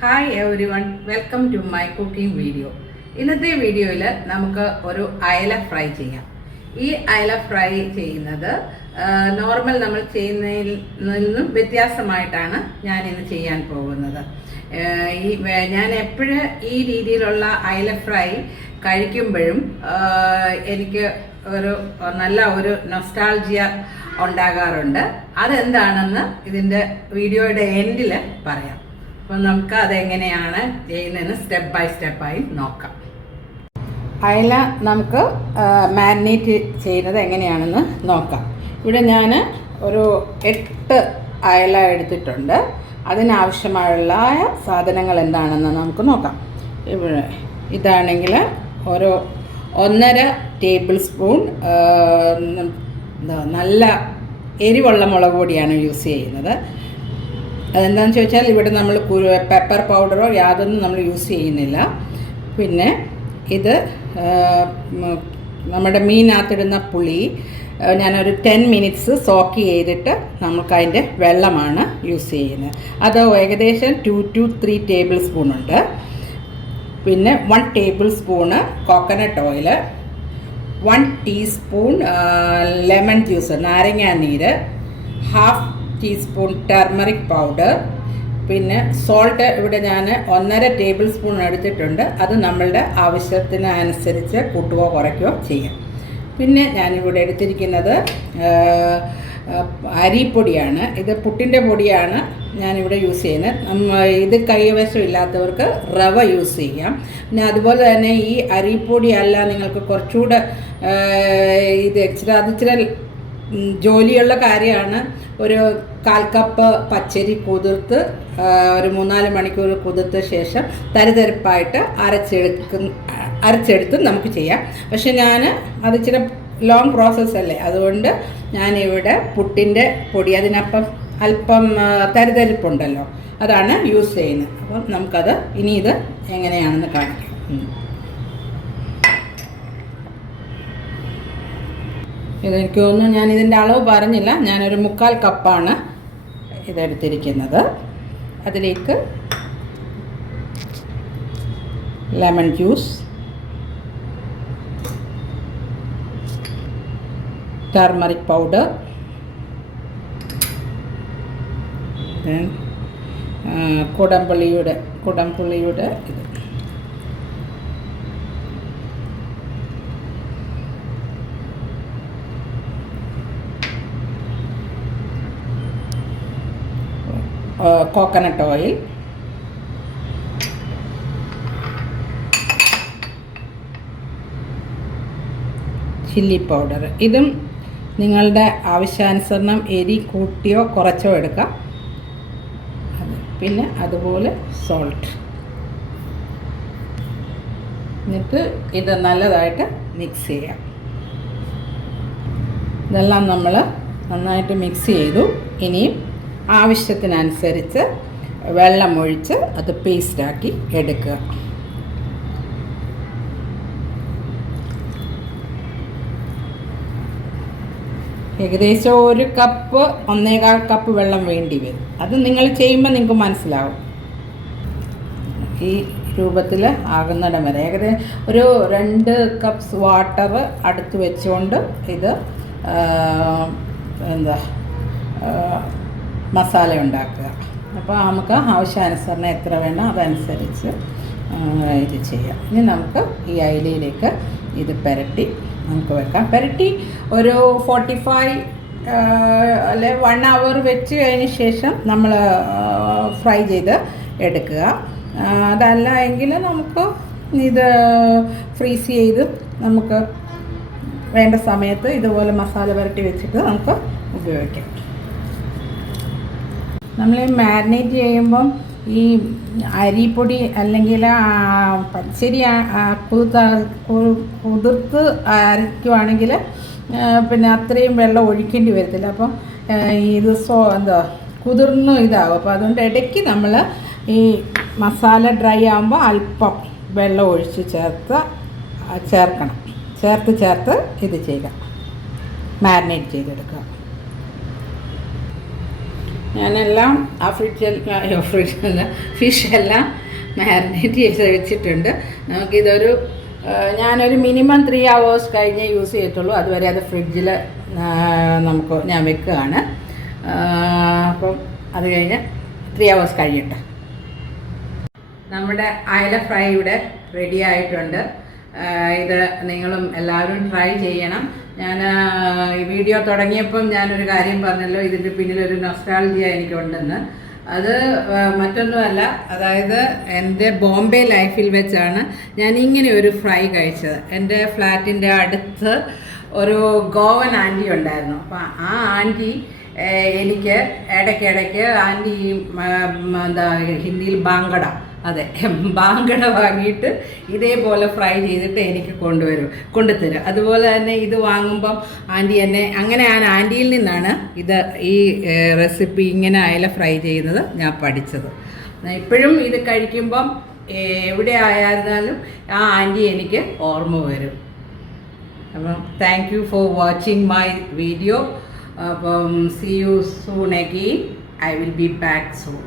Hi everyone, welcome to my cooking video. ഇന്നത്തെ വീഡിയോയിൽ നമുക്ക് ഒരു അയല ഫ്രൈ ചെയ്യാം. ഈ അയല ഫ്രൈ ചെയ്യുന്നത് നോർമൽ നമ്മൾ ചെയ്യുന്നതിൽ നിന്നും വ്യത്യാസമായിട്ടാണ് ഞാൻ ഇന്ന് ചെയ്യാൻ പോകുന്നത്. ഞാൻ എപ്പോഴും ഈ രീതിയിലുള്ള അയല ഫ്രൈ കഴിക്കുമ്പോഴും എനിക്ക് നല്ല ഒരു നൊസ്റ്റാൾജിയ ഉണ്ടാകാറുണ്ട്. അതെന്താണെന്ന് ഇതിൻ്റെ വീഡിയോയുടെ എൻഡിൽ പറയാം. അപ്പോൾ നമുക്ക് അതെങ്ങനെയാണ് ചെയ്യുന്നതെന്ന് സ്റ്റെപ്പ് ബൈ സ്റ്റെപ്പായി നോക്കാം. അയല നമുക്ക് മാരിനേറ്റ് ചെയ്യുന്നത് എങ്ങനെയാണെന്ന് നോക്കാം. ഇവിടെ ഞാൻ ഒരു 8 അയല എടുത്തിട്ടുണ്ട്. അതിനാവശ്യമുള്ള സാധനങ്ങൾ എന്താണെന്ന് നമുക്ക് നോക്കാം. ഇവിടെ ഇതാണെങ്കിൽ ഒരു 1.5 ടേബിൾ സ്പൂൺ നല്ല എരിവുള്ള മുളക് പൊടിയാണ് യൂസ് ചെയ്യുന്നത്. അതെന്താണെന്ന് ചോദിച്ചാൽ ഇവിടെ നമ്മൾ പെപ്പർ പൗഡറോ യാതൊന്നും നമ്മൾ യൂസ് ചെയ്യുന്നില്ല. പിന്നെ ഇത് നമ്മുടെ മീനകത്തിടുന്ന പുളി ഞാനൊരു 10 മിനിറ്റ്സ് സോക്ക് ചെയ്തിട്ട് നമുക്കതിൻ്റെ വെള്ളമാണ് യൂസ് ചെയ്യുന്നത്. അത് ഏകദേശം 2 to 3 ടേബിൾ സ്പൂൺ ഉണ്ട്. പിന്നെ 1 tablespoon coconut oil, 1 teaspoon lemon juice നാരങ്ങാനീര്, 1/2 ടീസ്പൂൺ ടർമറിക് പൗഡർ, പിന്നെ സോൾട്ട് ഇവിടെ ഞാൻ 1.5 ടേബിൾ സ്പൂൺ എടുത്തിട്ടുണ്ട്. അത് നമ്മളുടെ ആവശ്യത്തിനനുസരിച്ച് കൂട്ടുകയോ കുറയ്ക്കുകയോ ചെയ്യാം. പിന്നെ ഞാനിവിടെ എടുത്തിരിക്കുന്നത് അരിപ്പൊടിയാണ്. ഇത് പുട്ടിൻ്റെ പൊടിയാണ് ഞാനിവിടെ യൂസ് ചെയ്യുന്നത്. ഇത് കൈവശം ഇല്ലാത്തവർക്ക് റവ യൂസ് ചെയ്യാം. പിന്നെ അതുപോലെ തന്നെ ഈ അരിപ്പൊടി അല്ല, നിങ്ങൾക്ക് കുറച്ചുകൂടെ ഇത് ഇച്ചിരി ജോലിയുള്ള കാര്യമാണ്. ഒരു 1/4 കപ്പ് പച്ചരി കുതിർത്ത് ഒരു 3-4 മണിക്കൂർ കുതിർത്ത ശേഷം തരിതരിപ്പായിട്ട് അരച്ചെടുത്ത് നമുക്ക് ചെയ്യാം. പക്ഷെ ഞാൻ അത് ഇച്ചിരി ലോങ് പ്രോസസ്സല്ലേ, അതുകൊണ്ട് ഞാനിവിടെ പുട്ടിൻ്റെ പൊടി, അതിനപ്പം അല്പം തരിതരിപ്പുണ്ടല്ലോ, അതാണ് യൂസ് ചെയ്യുന്നത്. അപ്പം നമുക്കത് ഇനി ഇത് എങ്ങനെയാണെന്ന് കാണിക്കാം. ഇതെനിക്ക് തോന്നുന്നു ഞാൻ ഇതിൻ്റെ അളവ് പറഞ്ഞില്ല. ഞാനൊരു 3/4 കപ്പാണ് ഇതെടുത്തിരിക്കുന്നത്. അതിലേക്ക് ലെമൺ ജ്യൂസ്, ടർമറിക് പൗഡർ, കുടംപുളിയുടെ ഇത്, കോക്കനട്ട് ഓയിൽ, ചില്ലി പൗഡർ. ഇതും നിങ്ങളുടെ ആവശ്യാനുസരണം എരി കൂട്ടിയോ കുറച്ചോ എടുക്കാം. പിന്നെ അതുപോലെ സോൾട്ട്. എന്നിട്ട് ഇത് നല്ലതായിട്ട് മിക്സ് ചെയ്യാം. ഇതെല്ലാം നമ്മൾ നന്നായിട്ട് മിക്സ് ചെയ്തു. ഇനിയും ആവശ്യത്തിനനുസരിച്ച് വെള്ളമൊഴിച്ച് അത് പേസ്റ്റാക്കി എടുക്കുക. ഏകദേശം 1 കപ്പ് 1.25 കപ്പ് വെള്ളം വേണ്ടി വരും. അത് നിങ്ങൾ ചെയ്യുമ്പോൾ നിങ്ങൾക്ക് മനസ്സിലാവും. ഈ രൂപത്തിൽ ആകുന്നിടം വരെ ഏകദേശം ഒരു 2 കപ്സ് വാട്ടർ അടുത്ത് വെച്ചുകൊണ്ട് ഇത് മസാല ഉണ്ടാക്കുക. അപ്പോൾ നമുക്ക് ആവശ്യാനുസരണം എത്ര വേണം അതനുസരിച്ച് ഇത് ചെയ്യാം. ഇനി നമുക്ക് ഈ അയിലയിലേക്ക് ഇത് പുരട്ടി നമുക്ക് വെക്കാം. പുരട്ടി ഒരു 45 അല്ലെ 1 അവർ വെച്ച് കഴിഞ്ഞ ശേഷം നമ്മൾ ഫ്രൈ ചെയ്ത് എടുക്കുക. അതല്ല എങ്കിൽ നമുക്ക് ഇത് ഫ്രീസ് ചെയ്ത് നമുക്ക് വേണ്ട സമയത്ത് ഇതുപോലെ മസാല പുരട്ടി വെച്ചിട്ട് നമുക്ക് ഉപയോഗിക്കാം. നമ്മൾ മാരിനേറ്റ് ചെയ്യുമ്പം ഈ അരിപ്പൊടി അല്ലെങ്കിൽ പച്ചരി കുതിർത്ത് അരയ്ക്കുവാണെങ്കിൽ പിന്നെ അത്രയും വെള്ളം ഒഴിക്കേണ്ടി വരത്തില്ല. അപ്പം ഇത് കുതിർന്ന് ഇതാകും. അപ്പോൾ അതുകൊണ്ട് ഇടയ്ക്ക് നമ്മൾ ഈ മസാല ഡ്രൈ ആകുമ്പോൾ അല്പം വെള്ളം ഒഴിച്ച് ചേർക്കണം. ചേർത്ത് ഇത് ചെയ്യുക, മാരിനേറ്റ് ചെയ്തെടുക്കുക. ഞാനെല്ലാം ആ ഫിഷ് എല്ലാം മാരിനേറ്റ് ചെയ്ത് വെച്ചിട്ടുണ്ട്. നമുക്കിതൊരു ഞാനൊരു മിനിമം 3 hours കഴിഞ്ഞേ യൂസ് ചെയ്യത്തുള്ളൂ. അതുവരെ അത് ഫ്രിഡ്ജിൽ ഞാൻ വെക്കുകയാണ്. അപ്പം അത് കഴിഞ്ഞ് 3 hours കഴിഞ്ഞിട്ട് നമ്മുടെ അയല ഫ്രൈ ഇവിടെ റെഡി ആയിട്ടുണ്ട്. ഇത് നിങ്ങളും എല്ലാവരും ട്രൈ ചെയ്യണം. ഞാൻ ഈ വീഡിയോ തുടങ്ങിയപ്പം ഞാനൊരു കാര്യം പറഞ്ഞല്ലോ, ഇതിൻ്റെ പിന്നിലൊരു നൊസ്റ്റാൾജിയ എനിക്കുണ്ടെന്ന്. അത് മറ്റൊന്നുമല്ല, അതായത് എൻ്റെ ബോംബെ ലൈഫിൽ വെച്ചാണ് ഞാൻ ഇങ്ങനെ ഒരു ഫ്രൈ കഴിച്ചത്. എൻ്റെ ഫ്ലാറ്റിൻ്റെ അടുത്ത് ഒരു ഗോവൻ ആൻറ്റി ഉണ്ടായിരുന്നു. അപ്പം ആ ആൻറ്റി എനിക്ക് ഇടയ്ക്കിടയ്ക്ക് ആൻറ്റി എന്താ ഹിന്ദിയിൽ ബാങ്കട, അതെ ബാങ്കട വാങ്ങിയിട്ട് ഇതേപോലെ ഫ്രൈ ചെയ്തിട്ട് എനിക്ക് കൊണ്ടുതരും. അതുപോലെ തന്നെ ഇത് വാങ്ങുമ്പം ആൻറ്റി എന്നെ അങ്ങനെ ഞാൻ ആൻറ്റിയിൽ നിന്നാണ് ഈ റെസിപ്പി ഇങ്ങനെ അയല ഫ്രൈ ചെയ്യുന്നത് ഞാൻ പഠിച്ചത്. ഇപ്പോഴും ഇത് കഴിക്കുമ്പം എവിടെ ആയിരുന്നാലും ആ ആൻറ്റി എനിക്ക് ഓർമ്മ വരും. അപ്പം thank you for watching my video. അപ്പം see you soon again. I will be back soon.